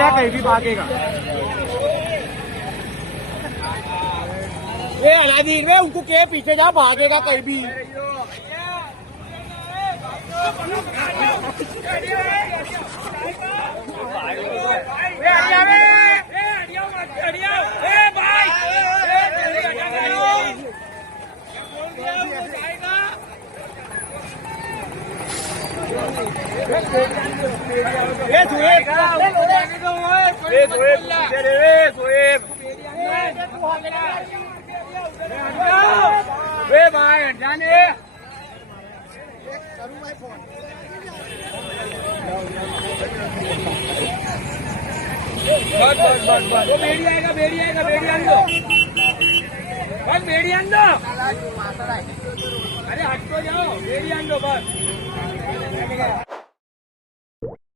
क्या कहीं भी भागेगा। ये अलादीन में उनको के पीछे जा, भागेगा कहीं भी। भाई जाने बस बेड़ी आएगा, बेड़ी आएगा, बेड़ी आन दो, बस बेड़ी आन दो। अरे हट तो जाओ, बेड़ी आन दो बस।